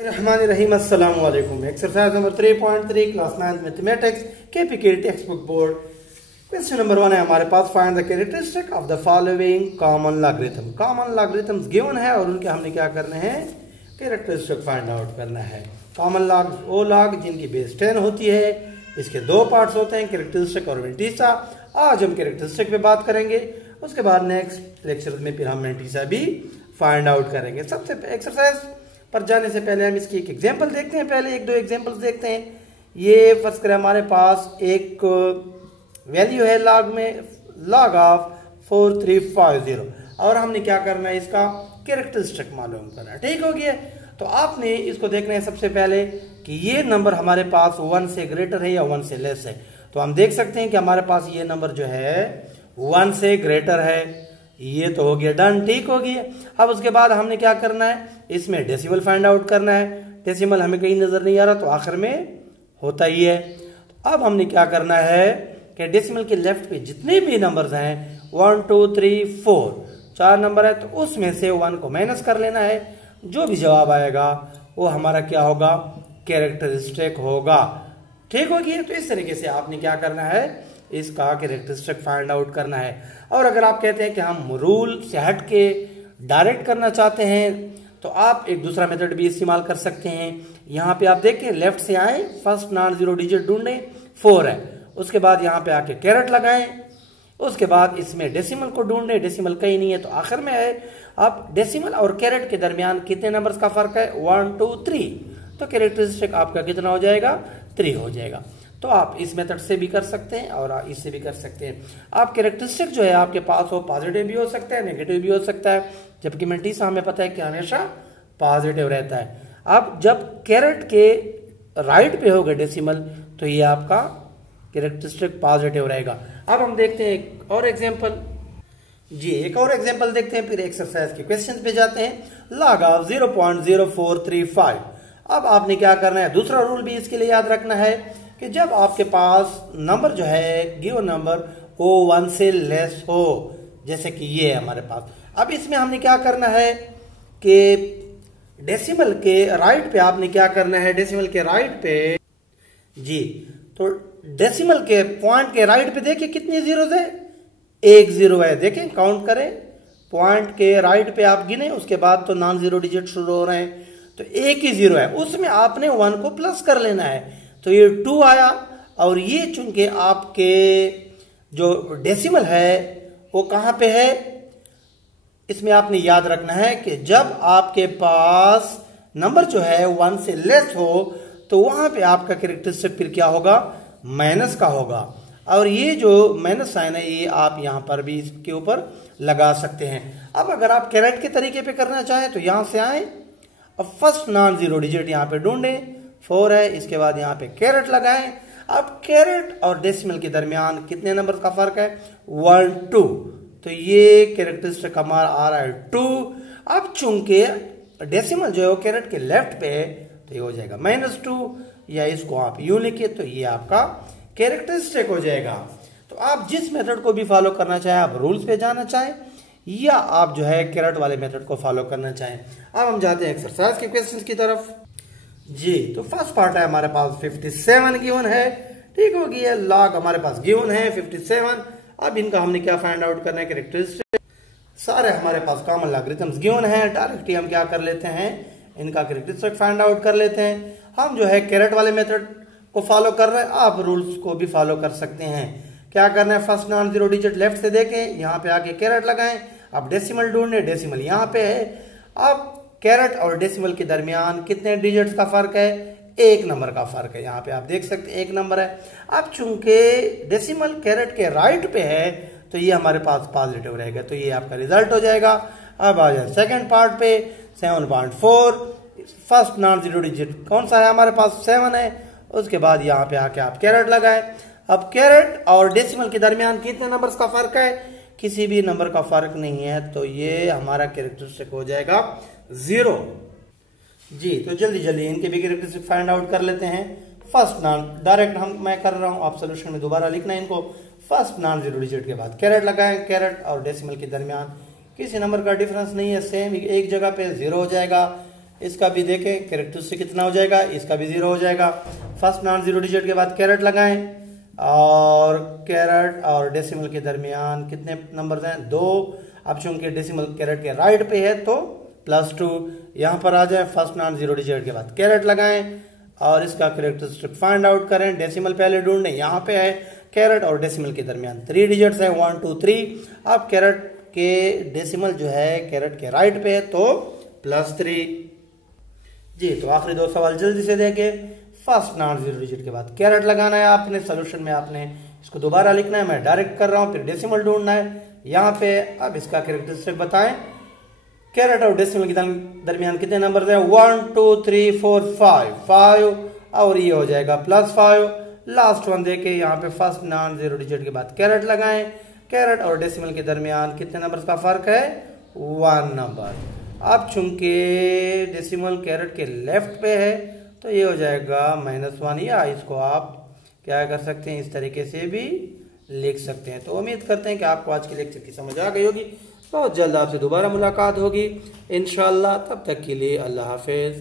रहीम अस्सलाम वालेकुम। Exercise number 3.3 class 9 mathematics KPK text book board. Question number 1 है हमारे पास, find the characteristic of the following common logarithm. Common logarithms given है और उनके हमने क्या करने हैं, कैरेक्टरिस्टिक फाइंड आउट करना है। कॉमन लॉग वो लॉग जिनकी बेस 10 होती है, इसके दो पार्ट्स होते हैं, कैरेक्टरिस्टिक और वेंटीसा। आज हम कैरेक्टरिस्टिक पे बात करेंगे, उसके बाद नेक्स्ट लेक्चर में फिर हम वेंटीसा भी फाइंड आउट करेंगे। सबसे एक्सरसाइज पर जाने से पहले हम इसकी एक एग्जांपल देखते हैं। पहले एक दो एग्जांपल्स देखते हैं। ये फर्ज करें हमारे पास एक वैल्यू है लॉग में, लॉग ऑफ 4350 और हमने क्या करना है, इसका कैरेक्टरिस्टिक मालूम करना है। ठीक हो गया। तो आपने इसको देखना है सबसे पहले कि ये नंबर हमारे पास 1 से ग्रेटर है या 1 से लेस है। तो हम देख सकते हैं कि हमारे पास ये नंबर जो है 1 से ग्रेटर है। ये तो हो गया डन, ठीक हो गया। अब उसके बाद हमने क्या करना है, इसमें डेसिमल फाइंड आउट करना है। डेसिमल हमें कहीं नजर नहीं आ रहा तो आखिर में होता ही है। तो अब हमने क्या करना है कि डेसिमल के लेफ्ट पे जितने भी नंबर्स हैं 1 2 3 4 4 नंबर है, तो उसमें से 1 को माइनस कर लेना है। जो भी जवाब आएगा वो हमारा क्या होगा, कैरेक्टरिस्टिक होगा। ठीक हो गया। तो इस तरीके से आपने क्या करना है, इसका कैरेक्टरिस्टिक फाइंड आउट करना है। और अगर आप कहते हैं कि हम रूल से हट के डायरेक्ट करना चाहते हैं तो आप एक दूसरा मेथड भी इस्तेमाल कर सकते हैं। यहाँ पे आप देखें, लेफ्ट से आए, फर्स्ट नॉन जीरो डिजिट ढूंढें, 4 है। उसके बाद यहाँ पे आके कैरेट लगाएं, उसके बाद इसमें डेसिमल को ढूंढें, डेसिमल कहीं नहीं है तो आखिर में है। अब डेसिमल और कैरेट के दरमियान कितने नंबर्स का फर्क है, 1 2 3, तो कैरेक्टरिस्टिक आपका कितना हो जाएगा, 3 हो जाएगा। तो आप इस मेथड से भी कर सकते हैं और इससे भी कर सकते हैं। आप कैरेक्टरिस्टिक जो है आपके पास हो पॉजिटिव भी हो सकता है, नेगेटिव भी हो सकता है, जबकि वेंटीसा हमें पता है कि हमेशा पॉजिटिव रहता है। अब जब कैरेट के राइट पे होगा डेसिमल तो ये आपका कैरेक्टरिस्टिक पॉजिटिव रहेगा। अब हम देखते हैं एक और एग्जाम्पल। जी एक और एग्जाम्पल देखते हैं, फिर एक्सरसाइज के क्वेश्चन पे जाते हैं। Log of 0.0435। अब आपने क्या करना है, दूसरा रूल भी इसके लिए याद रखना है कि जब आपके पास नंबर जो है गिवन नंबर वो 1 से लेस हो, जैसे कि ये है हमारे पास। अब इसमें हमने क्या करना है कि डेसिमल के राइट पे आपने क्या करना है, डेसिमल के राइट पे, जी तो डेसिमल के पॉइंट के राइट पे देखिए कितनी जीरोस है, 1 0 है। देखें काउंट करें, पॉइंट के राइट पे आप गिने, उसके बाद तो नॉन जीरो डिजिट शुरू हो रहे हैं, तो एक ही 0 है, उसमें आपने 1 को प्लस कर लेना है। तो ये 2 आया और ये चूंकि आपके जो डेसिमल है वो कहां पे है, इसमें आपने याद रखना है कि जब आपके पास नंबर जो है 1 से लेस हो तो वहां पे आपका कैरेक्टरिस्टिक फिर क्या होगा, माइनस का होगा। और ये जो माइनस साइन है ये आप यहां पर भी इसके ऊपर लगा सकते हैं। अब अगर आप कैरेट के तरीके पे करना चाहें तो यहां से आए, अब फर्स्ट नॉन जीरो डिजिट यहां पे ढूंढें, 4 है, इसके बाद यहाँ पे कैरेट लगाएं। अब कैरेट और डेसिमल के दरमियान कितने नंबर का फर्क है, 1 2, तो ये कैरेक्टरिस्टिक हमारा आ रहा है 2। अब चूंकि डेसिमल जो है वो कैरेट के लेफ्ट पे है तो ये हो जाएगा -2, या इसको आप यूं लिखिए तो ये आपका कैरेक्टरिस्टिक हो जाएगा। तो आप जिस मेथड को भी फॉलो करना चाहें, आप रूल्स पे जाना चाहें या आप जो है कैरेट वाले मेथड को फॉलो करना चाहें। अब हम जाते हैं एक्सरसाइज के क्वेश्चन की तरफ। जी तो फर्स्ट पार्ट है हमारे पास 57 गिवन है। ठीक हो गया, लॉग हमारे पास गिवन है 57। अब इनका हमने क्या फाइंड आउट करना है, कैरेक्टरिस्टिक। सारे हमारे पास कॉमन लॉगरिथम्स गिवन है, डायरेक्टली हम क्या कर लेते हैं, इनका कैरेक्टरिस्टिक फाइंड आउट कर लेते हैं। हम जो है कैरेट वाले मेथड को फॉलो कर रहे हैं, आप रूल्स को भी फॉलो कर सकते हैं। क्या करना है, first non zero digit left से देखें, यहाँ पे आके कैरेट लगाएं। अब डेसिमल ढूंढे, डेसिमल यहाँ पे है। अब कैरेट और डेसिमल के दरमियान कितने डिजिट्स का फर्क है, 1 नंबर का फर्क है। यहाँ पे आप देख सकते हैं 1 नंबर है। अब चूंकि डेसिमल कैरेट के राइट पे है तो ये हमारे पास पॉजिटिव रहेगा, तो ये आपका रिजल्ट हो जाएगा। अब आ जाए सेकेंड पार्ट पे, 7.4, फर्स्ट नॉन जीरो डिजिट कौन सा है हमारे पास, 7 है। उसके बाद यहाँ पे आके आप कैरेट लगाए। अब कैरेट और डेसिमल के दरमियान कितने नंबर्स का फर्क है, किसी भी नंबर का फर्क नहीं है, तो ये हमारा कैरेक्टरिस्टिक हो जाएगा 0। जी तो जल्दी जल्दी इनके भी कैरेक्टरिस्टिक फाइंड आउट कर लेते हैं। फर्स्ट नॉन डायरेक्ट मैं कर रहा हूं, आप सोल्यूशन में दोबारा लिखना है इनको। फर्स्ट नॉन जीरो डिजिट के बाद कैरेट लगाएं, कैरेट और डेसिमल के दरमियान किसी नंबर का डिफरेंस नहीं है, सेम एक जगह पे 0 हो जाएगा। इसका भी देखें कैरेक्टरिस्टिक कितना हो जाएगा, इसका भी 0 हो जाएगा। फर्स्ट नॉन जीरो डिजिट के बाद कैरेट लगाएं और कैरेट और डेसिमल के दरमियान कितने नंबर हैं, 2। अब चूंकि डेसिमल कैरेट के राइट पे है तो +2 यहाँ पर आ जाए। फर्स्ट नॉन जीरो डिजिट के बाद कैरेट लगाएं और इसका कैरेक्टरिस्टिक फाइंड आउट करें। डेसिमल पहले ढूंढें, यहाँ पे है कैरेट और डेसिमल के दरमियान 3 डिजिट्स है 1 2 3। अब कैरेट के डेसिमल जो है कैरेट के राइट पे है तो +3 जी। तो आखिरी 2 सवाल जल्दी से देखें। फर्स्ट नॉन जीरो डिजिट के बाद कैरेट लगाना है आपने, सोल्यूशन में आपने इसको दोबारा लिखना है, मैं डायरेक्ट कर रहा हूं। फिर डेसिमल ढूंढना है यहाँ पे। अब इसका कैरेक्टरिस्टिक बताएं, कैरेट और डेसिमल के दरमियान कितने नंबर हैं, 1 2 3 4 5 और ये हो जाएगा +5। लास्ट वन देके यहाँ पे फर्स्ट नॉन जीरो डिजिट के बाद कैरेट लगाएं। कैरेट और डेसिमल के दरमियान कितने नंबर का फर्क है, 1 नंबर। अब चूंकि डेसिमल कैरेट के लेफ्ट पे है तो ये हो जाएगा -1, या इसको आप क्या कर सकते हैं, इस तरीके से भी लिख सकते हैं। तो उम्मीद करते हैं कि आपको आज की लेक्चर की समझ आ गई होगी। बहुत जल्द आपसे दोबारा मुलाकात होगी इंशाल्लाह। तब तक के लिए अल्लाह हाफिज।